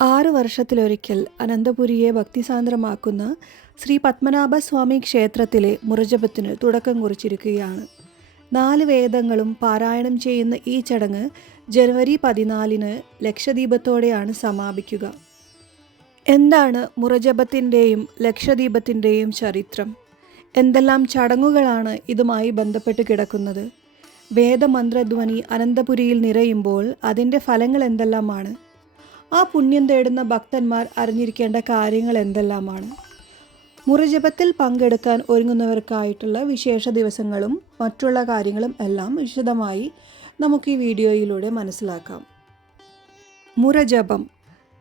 ആറ് വർഷത്തിലൊരിക്കൽ അനന്തപുരിയെ ഭക്തിസാന്ദ്രമാക്കുന്ന ശ്രീ പത്മനാഭസ്വാമി ക്ഷേത്രത്തിലെ മുറജപത്തിന് തുടക്കം കുറിച്ചിരിക്കുകയാണ്. നാല് വേദങ്ങളും പാരായണം ചെയ്യുന്ന ഈ ചടങ്ങ് ജനുവരി പതിനാലിന് ലക്ഷദീപത്തോടെയാണ് സമാപിക്കുക. എന്താണ് മുറജപത്തിന്റെയും ലക്ഷദീപത്തിന്റെയും ചരിത്രം? എന്തെല്ലാം ചടങ്ങുകളാണ് ഇതുമായി ബന്ധപ്പെട്ട് കിടക്കുന്നത്? വേദമന്ത്രധ്വനി അനന്തപുരിയിൽ നിറയുമ്പോൾ അതിന്റെ ഫലങ്ങൾ എന്തെല്ലാമാണ്? ആ പുണ്യം തേടുന്ന ഭക്തന്മാർ അറിഞ്ഞിരിക്കേണ്ട കാര്യങ്ങൾ എന്തെല്ലാമാണ്? മുറിജപത്തിൽ പങ്കെടുക്കാൻ ഒരുങ്ങുന്നവർക്കായിട്ടുള്ള വിശേഷ ദിവസങ്ങളും മറ്റുള്ള കാര്യങ്ങളും എല്ലാം വിശദമായി നമുക്ക് ഈ വീഡിയോയിലൂടെ മനസ്സിലാക്കാം. മുറജപം.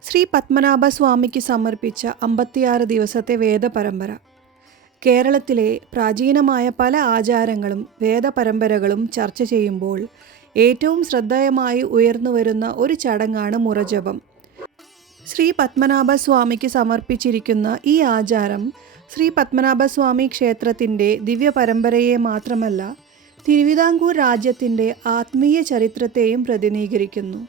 ശ്രീ പത്മനാഭ പത്മനാഭസ്വാമിക്ക് സമർപ്പിച്ച അമ്പത്തിയാറ് ദിവസത്തെ വേദപരമ്പര. കേരളത്തിലെ പ്രാചീനമായ പല ആചാരങ്ങളും വേദപരമ്പരകളും ചർച്ച ചെയ്യുമ്പോൾ ഏറ്റവും ശ്രദ്ധേയമായി ഉയർന്നു വരുന്ന ഒരു ചടങ്ങാണ് മുറജപം. ശ്രീ പത്മനാഭസ്വാമിക്ക് സമർപ്പിച്ചിരിക്കുന്ന ഈ ആചാരം ശ്രീ പത്മനാഭസ്വാമി ക്ഷേത്രത്തിന്റെ ദിവ്യപരമ്പരയെ മാത്രമല്ല തിരുവിതാംകൂർ രാജ്യത്തിന്റെ ആത്മീയ ചരിത്രത്തെയും പ്രതിനിധീകരിക്കുന്നു.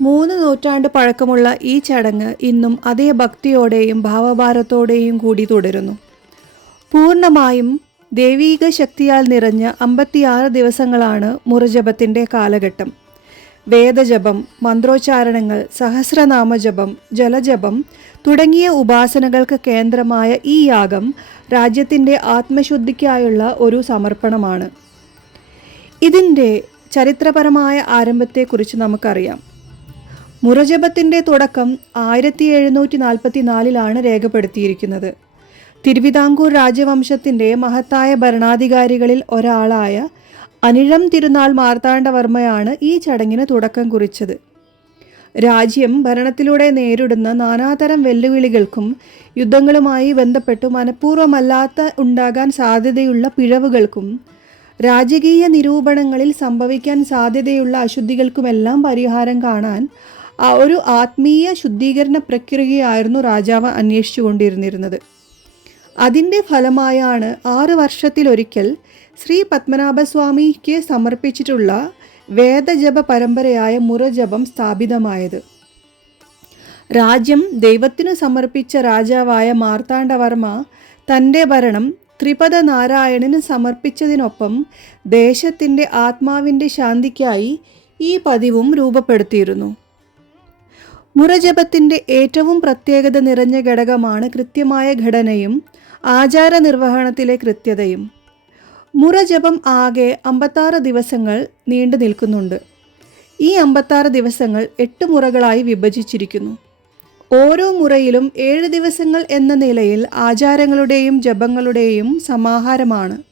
മൂന്ന് നൂറ്റാണ്ട് പഴക്കമുള്ള ഈ ചടങ്ങ് ഇന്നും അതേ ഭക്തിയോടെയും ഭാവഭാരത്തോടെയും കൂടി തുടരുന്നു. പൂർണമായും ദൈവീക ശക്തിയാൽ നിറഞ്ഞ അമ്പത്തിയാറ് ദിവസങ്ങളാണ് മുറജപത്തിന്റെ കാലഘട്ടം. വേദജപം മന്ത്രോച്ചാരണങ്ങൾ സഹസ്രനാമജപം ജലജപം തുടങ്ങിയ ഉപാസനകൾക്ക് കേന്ദ്രമായ ഈ യാഗം രാജ്യത്തിന്റെ ആത്മശുദ്ധിക്കായുള്ള ഒരു സമർപ്പണമാണ്. ഇതിന്റെ ചരിത്രപരമായ ആരംഭത്തെക്കുറിച്ച് നമുക്കറിയാം. മുറജപത്തിന്റെ തുടക്കം ആയിരത്തി എഴുന്നൂറ്റി നാൽപ്പത്തി നാലിലാണ് രേഖപ്പെടുത്തിയിരിക്കുന്നത്. തിരുവിതാംകൂർ രാജവംശത്തിന്റെ മഹത്തായ ഭരണാധികാരികളിൽ ഒരാളായ അനിഴം തിരുനാൾ മാർത്താണ്ഡവർമ്മയാണ് ഈ ചടങ്ങിന് തുടക്കം കുറിച്ചത്. രാജ്യം ഭരണത്തിലൂടെ നേരിടുന്ന നാനാതരം വെല്ലുവിളികൾക്കും യുദ്ധങ്ങളുമായി ബന്ധപ്പെട്ടു മനഃപൂർവമല്ലാത്ത ഉണ്ടാകാൻ സാധ്യതയുള്ള പിഴവുകൾക്കും രാജകീയ നിരൂപണങ്ങളിൽ സംഭവിക്കാൻ സാധ്യതയുള്ള അശുദ്ധികൾക്കുമെല്ലാം പരിഹാരം കാണാൻ ഒരു ആത്മീയ ശുദ്ധീകരണ പ്രക്രിയയായിരുന്നു രാജാവ് അന്വേഷിച്ചുകൊണ്ടിരുന്നിരുന്നത്. അതിന്റെ ഫലമായാണ് ആറ് വർഷത്തിലൊരിക്കൽ ശ്രീ പത്മനാഭസ്വാമിക്ക് സമർപ്പിച്ചിട്ടുള്ള വേദജപ പരമ്പരയായ മുറജപം സ്ഥാപിതമായത്. രാജ്യം ദൈവത്തിനു സമർപ്പിച്ച രാജാവായ മാർത്താണ്ഡവർമ്മ തന്റെ ഭരണം ത്രിപദ നാരായണന് സമർപ്പിച്ചതിനൊപ്പം ദേശത്തിന്റെ ആത്മാവിന്റെ ശാന്തിക്കായി ഈ പതിവും രൂപപ്പെടുത്തിയിരുന്നു. മുറജപത്തിന്റെ ഏറ്റവും പ്രത്യേകത നിറഞ്ഞ ഘടകമാണ് കൃത്യമായ ഘടനയും ആചാര നിർവഹണത്തിലെ കൃത്യതയും മുറജപം ആകെ അമ്പത്താറ് ദിവസങ്ങൾ നീണ്ടു നിൽക്കുന്നുണ്ട്. ഈ അമ്പത്താറ് ദിവസങ്ങൾ എട്ട് മുറകളായി വിഭജിച്ചിരിക്കുന്നു. ഓരോ മുറയിലും ഏഴ് ദിവസങ്ങൾ എന്ന നിലയിൽ ആചാരങ്ങളുടെയും ജപങ്ങളുടെയും സമാഹാരമാണ്.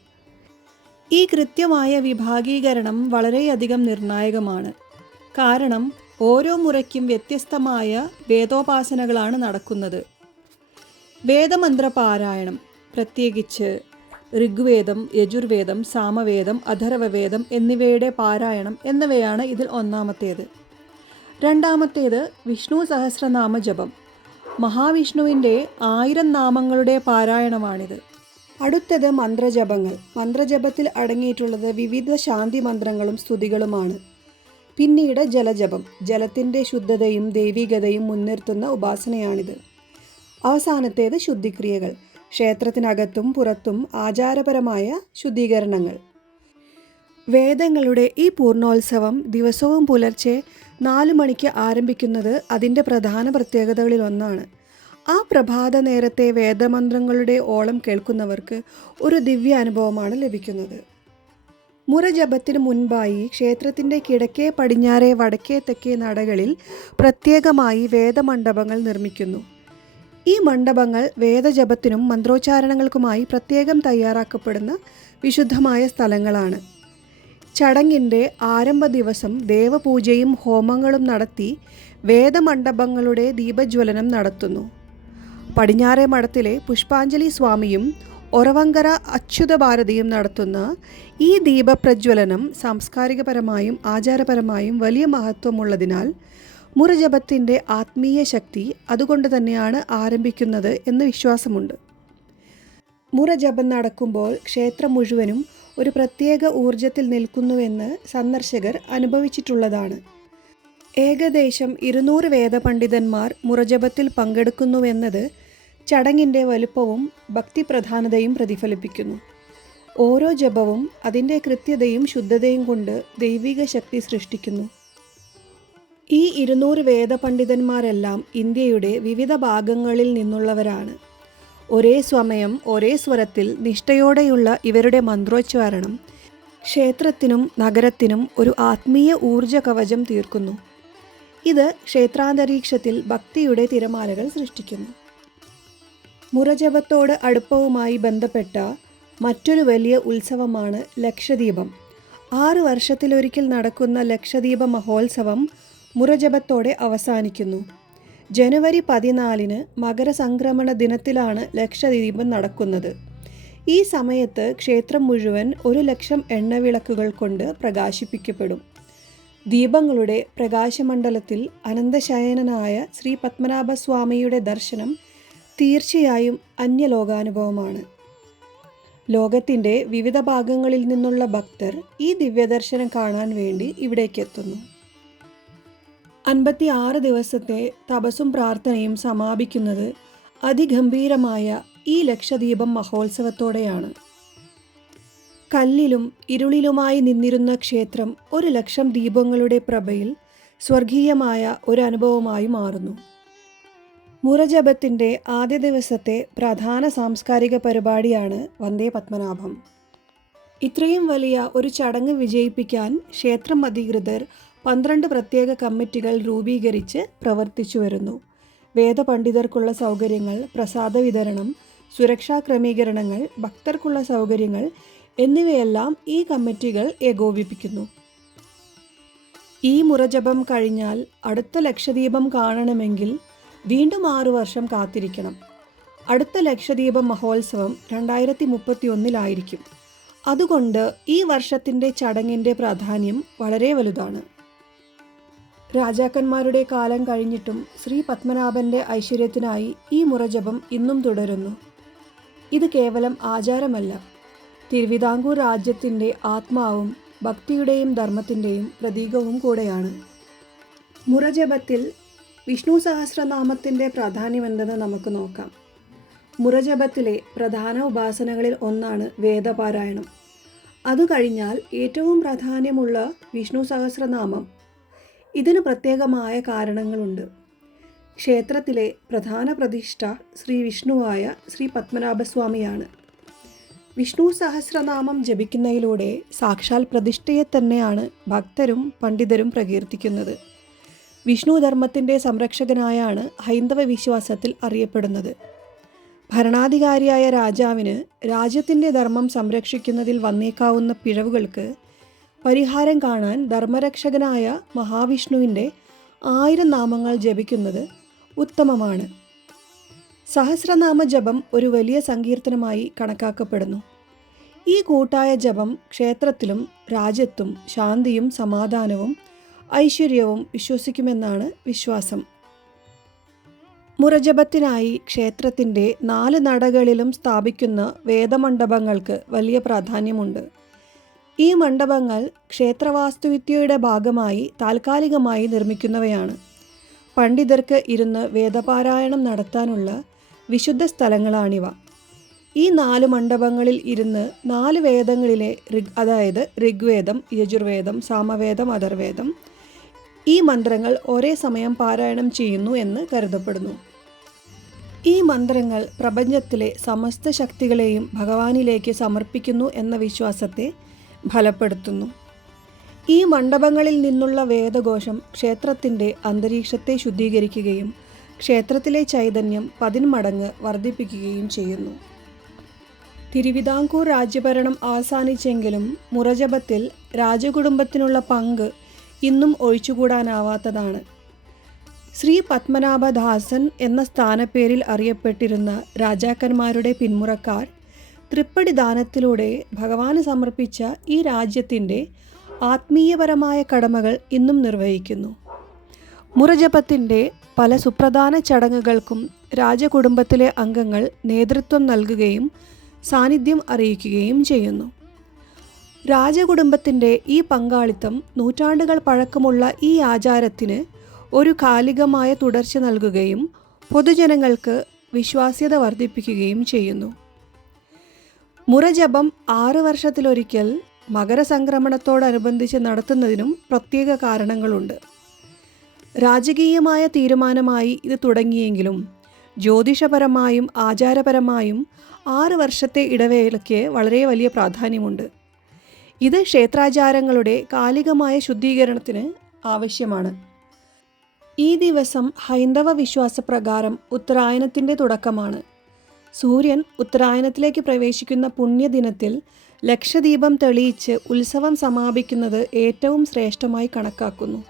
ഈ കൃത്യമായ വിഭാഗീകരണം വളരെയധികം നിർണായകമാണ്. കാരണം ഓരോ മുറയ്ക്കും വ്യത്യസ്തമായ വേദോപാസനകളാണ് നടക്കുന്നത്. വേദമന്ത്ര പാരായണം പ്രത്യേകിച്ച് ഋഗ്വേദം യജുർവേദം സാമവേദം അഥർവവേദം എന്നിവയുടെ പാരായണം എന്നിവയാണ് ഇതിൽ ഒന്നാമത്തേത്. രണ്ടാമത്തേത് വിഷ്ണു സഹസ്രനാമ ജപം. മഹാവിഷ്ണുവിന്റെ ആയിരം നാമങ്ങളുടെ പാരായണമാണിത്. അടുത്തത് മന്ത്രജപങ്ങൾ. മന്ത്രജപത്തിൽ അടങ്ങിയിട്ടുള്ളത് വിവിധ ശാന്തി മന്ത്രങ്ങളും സ്തുതികളുമാണ്. പിന്നീട് ജലജപം. ജലത്തിന്റെ ശുദ്ധതയും ദൈവികതയും മുൻനിർത്തുന്ന ഉപാസനയാണിത്. അവസാനത്തേത് ശുദ്ധിക്രിയകൾ. ക്ഷേത്രത്തിനകത്തും പുറത്തും ആചാരപരമായ ശുദ്ധീകരണങ്ങൾ. വേദങ്ങളുടെ ഈ പൂർണോത്സവം ദിവസവും പുലർച്ചെ നാല് മണിക്ക് ആരംഭിക്കുന്നത് അതിന്റെ പ്രധാന പ്രത്യേകതകളിലൊന്നാണ് ആ പ്രഭാത നേരത്തെ വേദമന്ത്രങ്ങളുടെ ഓളം കേൾക്കുന്നവർക്ക് ഒരു ദിവ്യ അനുഭവമാണ് ലഭിക്കുന്നത്. മുറജപത്തിന് മുൻപായി ക്ഷേത്രത്തിന്റെ കിടക്കേ പടിഞ്ഞാറേ വടക്കേ തെക്കേ നടകളിൽ പ്രത്യേകമായി വേദമണ്ഡപങ്ങൾ നിർമ്മിക്കുന്നു. ഈ മണ്ഡപങ്ങൾ വേദജപത്തിനും മന്ത്രോച്ചാരണങ്ങൾക്കുമായി പ്രത്യേകം തയ്യാറാക്കപ്പെടുന്ന വിശുദ്ധമായ സ്ഥലങ്ങളാണ്. ചടങ്ങിന്റെ ആരംഭ ദിവസം ദേവപൂജയും ഹോമങ്ങളും നടത്തി വേദമണ്ഡപങ്ങളുടെ ദീപജ്വലനം നടത്തുന്നു. പടിഞ്ഞാറേ മഠത്തിലെ പുഷ്പാഞ്ജലി സ്വാമിയും ഒറവങ്കര അച്യുതഭാരതിയും നടത്തുന്ന ഈ ദീപപ്രജ്വലനം സാംസ്കാരികപരമായും ആചാരപരമായും വലിയ മഹത്വമുള്ളതിനാൽ മുറജപത്തിന്റെ ആത്മീയ ശക്തി അതുകൊണ്ട് തന്നെയാണ് ആരംഭിക്കുന്നത് എന്ന് വിശ്വാസമുണ്ട്. മുറജപം നടക്കുമ്പോൾ ക്ഷേത്രം മുഴുവനും ഒരു പ്രത്യേക ഊർജത്തിൽ നിൽക്കുന്നുവെന്ന് സന്ദർശകർ അനുഭവിച്ചിട്ടുള്ളതാണ്. ഏകദേശം ഇരുന്നൂറ് വേദപണ്ഡിതന്മാർ മുറജപത്തിൽ പങ്കെടുക്കുന്നുവെന്നത് ചടങ്ങിന്റെ വലുപ്പവും ഭക്തിപ്രധാനതയും പ്രതിഫലിപ്പിക്കുന്നു. ഓരോ ജപവും അതിന്റെ കൃത്യതയും ശുദ്ധതയും കൊണ്ട് ദൈവിക ശക്തി സൃഷ്ടിക്കുന്നു. ഈ ഇരുന്നൂറ് വേദപണ്ഡിതന്മാരെല്ലാം ഇന്ത്യയുടെ വിവിധ ഭാഗങ്ങളിൽ നിന്നുള്ളവരാണ്. ഒരേ സമയം ഒരേ സ്വരത്തിൽ നിഷ്ഠയോടെയുള്ള ഇവരുടെ മന്ത്രോച്ചാരണം ക്ഷേത്രത്തിനും നഗരത്തിനും ഒരു ആത്മീയ ഊർജ കവചം തീർക്കുന്നു. ഇത് ക്ഷേത്രാന്തരീക്ഷത്തിൽ ഭക്തിയുടെ തിരമാലകൾ സൃഷ്ടിക്കുന്നു. മുറജപത്തോട് അടുപ്പവുമായി ബന്ധപ്പെട്ട മറ്റൊരു വലിയ ഉത്സവമാണ് ലക്ഷദീപം ആറ് വർഷത്തിലൊരിക്കൽ നടക്കുന്ന ലക്ഷദീപ മഹോത്സവം മുറജപത്തോടെ അവസാനിക്കുന്നു. ജനുവരി പതിനാലിന് മകരസംക്രമണ ദിനത്തിലാണ് ലക്ഷദീപം നടക്കുന്നത്. ഈ സമയത്ത് ക്ഷേത്രം മുഴുവൻ ഒരു ലക്ഷം എണ്ണവിളക്കുകൾ കൊണ്ട് പ്രകാശിപ്പിക്കപ്പെടും. ദീപങ്ങളുടെ പ്രകാശമണ്ഡലത്തിൽ അനന്തശയനനായ ശ്രീ പത്മനാഭസ്വാമിയുടെ ദർശനം തീർച്ചയായും അന്യലോകാനുഭവമാണ്. ലോകത്തിന്റെ വിവിധ ഭാഗങ്ങളിൽ നിന്നുള്ള ഭക്തർ ഈ ദിവ്യദർശനം കാണാൻ വേണ്ടി ഇവിടേക്ക് എത്തുന്നു അൻപത്തി ആറ് ദിവസത്തെ തപസ്സും പ്രാർത്ഥനയും സമാപിക്കുന്നത് അതിഗംഭീരമായ ഈ ലക്ഷദ്വീപം മഹോത്സവത്തോടെയാണ്. കല്ലിലും ഇരുളിലുമായി നിന്നിരുന്ന ക്ഷേത്രം ഒരു ലക്ഷം ദീപങ്ങളുടെ പ്രഭയിൽ സ്വർഗീയമായ ഒരു അനുഭവമായി മാറുന്നു. മുറജപത്തിന്റെ ആദ്യ ദിവസത്തെ പ്രധാന സാംസ്കാരിക പരിപാടിയാണ് വന്ദേ പത്മനാഭം. ഇത്രയും വലിയ ഒരു ചടങ്ങ് വിജയിപ്പിക്കാൻ ക്ഷേത്രം അധികൃതർ പന്ത്രണ്ട് പ്രത്യേക കമ്മിറ്റികൾ രൂപീകരിച്ച് പ്രവർത്തിച്ചു വരുന്നു. വേദപണ്ഡിതർക്കുള്ള സൗകര്യങ്ങൾ പ്രസാദ വിതരണം സുരക്ഷാ ക്രമീകരണങ്ങൾ ഭക്തർക്കുള്ള സൗകര്യങ്ങൾ എന്നിവയെല്ലാം ഈ കമ്മിറ്റികൾ ഏകോപിപ്പിക്കുന്നു. ഈ മുറജപം കഴിഞ്ഞാൽ അടുത്ത ലക്ഷദീപം കാണണമെങ്കിൽ വീണ്ടും ആറു വർഷം കാത്തിരിക്കണം. അടുത്ത ലക്ഷദ്വീപ മഹോത്സവം രണ്ടായിരത്തി മുപ്പത്തി ഒന്നിലായിരിക്കും അതുകൊണ്ട് ഈ വർഷത്തിന്റെ ചടങ്ങിന്റെ പ്രാധാന്യം വളരെ വലുതാണ്. രാജാക്കന്മാരുടെ കാലം കഴിഞ്ഞിട്ടും ശ്രീ പത്മനാഭന്റെ ഐശ്വര്യത്തിനായി ഈ മുറജപം ഇന്നും തുടരുന്നു. ഇത് കേവലം ആചാരമല്ല. തിരുവിതാംകൂർ രാജ്യത്തിന്റെ ആത്മാവും ഭക്തിയുടെയും ധർമ്മത്തിന്റെയും പ്രതീകവും കൂടെയാണ്. മുറജപത്തിൽ വിഷ്ണു സഹസ്രനാമത്തിന്റെ പ്രാധാന്യമെന്തെന്ന് നമുക്ക് നോക്കാം. മുറജപത്തിലെ പ്രധാന ഉപാസനകളിൽ ഒന്നാണ് വേദപാരായണം. അതു കഴിഞ്ഞാൽ ഏറ്റവും പ്രാധാന്യമുള്ള വിഷ്ണു സഹസ്രനാമം ഇതിന് പ്രത്യേകമായ കാരണങ്ങളുണ്ട്. ക്ഷേത്രത്തിലെ പ്രധാന പ്രതിഷ്ഠ ശ്രീ വിഷ്ണുവായ ശ്രീ പത്മനാഭസ്വാമിയാണ്. വിഷ്ണു സഹസ്രനാമം ജപിക്കുന്നതിലൂടെ സാക്ഷാൽ പ്രതിഷ്ഠയെ തന്നെയാണ് ഭക്തരും പണ്ഡിതരും പ്രകീർത്തിക്കുന്നത്. വിഷ്ണു ധർമ്മത്തിന്റെ സംരക്ഷകനായാണ് ഹൈന്ദവ വിശ്വാസത്തിൽ അറിയപ്പെടുന്നത്. ഭരണാധികാരിയായ രാജാവിന് രാജ്യത്തിന്റെ ധർമ്മം സംരക്ഷിക്കുന്നതിൽ വന്നേക്കാവുന്ന പിഴവുകൾക്ക് പരിഹാരം കാണാൻ ധർമ്മരക്ഷകനായ മഹാവിഷ്ണുവിന്റെ ആയിരം നാമങ്ങൾ ജപിക്കുന്നത് ഉത്തമമാണ്. സഹസ്രനാമ ജപം ഒരു വലിയ സങ്കീർത്തനമായി കണക്കാക്കപ്പെടുന്നു. ഈ കൂട്ടായ ജപം ക്ഷേത്രത്തിലും രാജ്യത്തും ശാന്തിയും സമാധാനവും ഐശ്വര്യവും വിശ്വസിക്കുമെന്നാണ് വിശ്വാസം. മുറജപത്തിനായി ക്ഷേത്രത്തിന്റെ നാല് നടകളിലും സ്ഥാപിക്കുന്ന വേദമണ്ഡപങ്ങൾക്ക് വലിയ പ്രാധാന്യമുണ്ട്. ഈ മണ്ഡപങ്ങൾ ക്ഷേത്രവാസ്തുവിദ്യയുടെ ഭാഗമായി താൽക്കാലികമായി നിർമ്മിക്കുന്നവയാണ്. പണ്ഡിതർക്ക് ഇരുന്ന് വേദപാരായണം നടത്താനുള്ള വിശുദ്ധ സ്ഥലങ്ങളാണിവ. ഈ നാല് മണ്ഡപങ്ങളിൽ ഇരുന്ന് നാല് വേദങ്ങളിലെ ഋഗ് അതായത് ഋഗ്വേദം യജുർവേദം സാമവേദം അഥർവേദം ഈ മന്ത്രങ്ങൾ ഒരേ സമയം പാരായണം ചെയ്യുന്നു എന്ന് കരുതപ്പെടുന്നു. ഈ മന്ത്രങ്ങൾ പ്രപഞ്ചത്തിലെ സമസ്ത ശക്തികളെയും ഭഗവാനിലേക്ക് സമർപ്പിക്കുന്നു എന്ന വിശ്വാസത്തെ ഫലപ്പെടുത്തുന്നു. ഈ മണ്ഡപങ്ങളിൽ നിന്നുള്ള വേദഘോഷം ക്ഷേത്രത്തിന്റെ അന്തരീക്ഷത്തെ ശുദ്ധീകരിക്കുകയും ക്ഷേത്രത്തിലെ ചൈതന്യം പതിന്മടങ്ങ് വർദ്ധിപ്പിക്കുകയും ചെയ്യുന്നു. തിരുവിതാംകൂർ രാജ്യഭരണം അവസാനിച്ചെങ്കിലും മുറജപത്തിൽ രാജകുടുംബത്തിനുള്ള പങ്ക് ഇന്നും ഒഴിച്ചുകൂടാനാവാത്തതാണ്. ശ്രീ പത്മനാഭദാസൻ എന്ന സ്ഥാനപ്പേരിൽ അറിയപ്പെട്ടിരുന്ന രാജാക്കന്മാരുടെ പിന്മുറക്കാർ തൃപ്പടി ദാനത്തിലൂടെ ഭഗവാന് സമർപ്പിച്ച ഈ രാജ്യത്തിന്റെ ആത്മീയപരമായ കടമകൾ ഇന്നും നിർവഹിക്കുന്നു. മുറജപത്തിന്റെ പല സുപ്രധാന ചടങ്ങുകൾക്കും രാജകുടുംബത്തിലെ അംഗങ്ങൾ നേതൃത്വം നൽകുകയും സാന്നിധ്യം അറിയിക്കുകയും ചെയ്യുന്നു. രാജകുടുംബത്തിന്റെ ഈ പങ്കാളിത്തം നൂറ്റാണ്ടുകൾ പഴക്കമുള്ള ഈ ആചാരത്തിന് ഒരു കാലികമായ തുടർച്ച നൽകുകയും പൊതുജനങ്ങൾക്ക് വിശ്വാസ്യത വർദ്ധിപ്പിക്കുകയും ചെയ്യുന്നു. മുറജപം ആറ് വർഷത്തിലൊരിക്കൽ മകരസംക്രമണത്തോടനുബന്ധിച്ച് നടത്തുന്നതിനും പ്രത്യേക കാരണങ്ങളുണ്ട്. രാജകീയമായ തീരുമാനമായി ഇത് തുടങ്ങിയെങ്കിലും ജ്യോതിഷപരമായും ആചാരപരമായും ആറ് വർഷത്തെ ഇടവേളയ്ക്ക് വളരെ വലിയ പ്രാധാന്യമുണ്ട്. ഇത് ക്ഷേത്രാചാരങ്ങളുടെ കാലികമായ ശുദ്ധീകരണത്തിന് ആവശ്യമാണ്. ഈ ദിവസം ഹൈന്ദവ വിശ്വാസപ്രകാരം ഉത്തരായനത്തിന്റെ തുടക്കമാണ്. സൂര്യൻ ഉത്തരായനത്തിലേക്ക് പ്രവേശിക്കുന്ന പുണ്യദിനത്തിൽ ലക്ഷദീപം തെളിയിച്ച് ഉത്സവം സമാപിക്കുന്നത് ഏറ്റവും ശ്രേഷ്ഠമായി കണക്കാക്കുന്നു.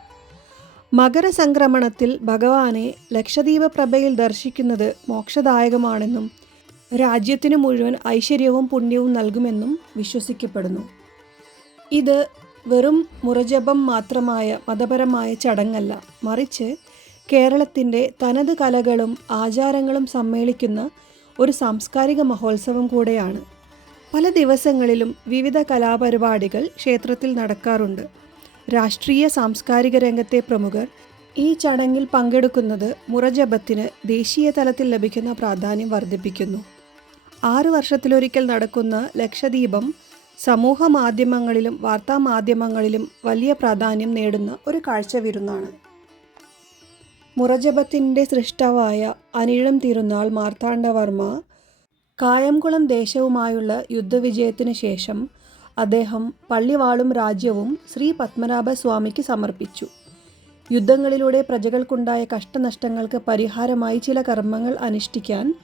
മകരസംക്രമണത്തിൽ ഭഗവാനെ ലക്ഷദീപ പ്രഭയിൽ ദർശിക്കുന്നത് മോക്ഷദായകമാണെന്നും രാജ്യത്തിന് മുഴുവൻ ഐശ്വര്യവും പുണ്യവും നൽകുമെന്നും വിശ്വസിക്കപ്പെടുന്നു. ഇത് വെറും മുറജപം മാത്രമായ മതപരമായ ചടങ്ങല്ല മറിച്ച് കേരളത്തിന്റെ തനത് കലകളും ആചാരങ്ങളും സമ്മേളിക്കുന്ന ഒരു സാംസ്കാരിക മഹോത്സവം കൂടെയാണ്. പല ദിവസങ്ങളിലും വിവിധ കലാപരിപാടികൾ ക്ഷേത്രത്തിൽ നടക്കാറുണ്ട്. രാഷ്ട്രീയ സാംസ്കാരിക രംഗത്തെ പ്രമുഖർ ഈ ചടങ്ങിൽ പങ്കെടുക്കുന്നത് മുറജപത്തിന് ദേശീയ തലത്തിൽ ലഭിക്കുന്ന പ്രാധാന്യം വർദ്ധിപ്പിക്കുന്നു. ആറു വർഷത്തിലൊരിക്കൽ നടക്കുന്ന ലക്ഷദ്വീപം സമൂഹ മാധ്യമങ്ങളിലും വാർത്താ മാധ്യമങ്ങളിലും വലിയ പ്രാധാന്യം നേടുന്ന ഒരു കാഴ്ചവിരുന്നാണ് മുറജപത്തിന്റെ സൃഷ്ടാവായ അനിഴം തിരുനാൾ മാർത്താണ്ഡവർമ്മ കായംകുളം ദേശവുമായുള്ള യുദ്ധവിജയത്തിന് ശേഷം അദ്ദേഹം പള്ളിവാളും രാജ്യവും ശ്രീ പത്മനാഭസ്വാമിക്ക് സമർപ്പിച്ചു. യുദ്ധങ്ങളിലൂടെ പ്രജകൾക്കുണ്ടായ കഷ്ടനഷ്ടങ്ങൾക്ക് പരിഹാരമായി ചില കർമ്മങ്ങൾ അനുഷ്ഠിക്കാൻ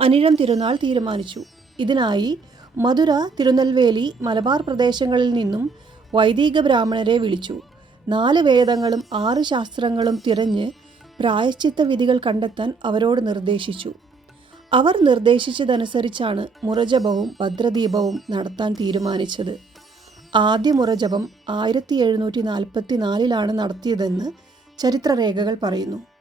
അനിഴം തിരുനാൾ തീരുമാനിച്ചു. ഇതിനായി മധുര തിരുനെൽവേലി മലബാർ പ്രദേശങ്ങളിൽ നിന്നും വൈദിക ബ്രാഹ്മണരെ വിളിച്ചു. നാല് വേദങ്ങളും ആറ് ശാസ്ത്രങ്ങളും തിരഞ്ഞ് പ്രായശ്ചിത്ത വിധികൾ കണ്ടെത്താൻ അവരോട് നിർദ്ദേശിച്ചു. അവർ നിർദ്ദേശിച്ചതനുസരിച്ചാണ് മുറജപവും ഭദ്രദീപവും നടത്താൻ തീരുമാനിച്ചത്. ആദ്യ മുറജപം ആയിരത്തി എഴുന്നൂറ്റി നാൽപ്പത്തി നാലിലാണ് നടത്തിയതെന്ന് ചരിത്രരേഖകൾ പറയുന്നു.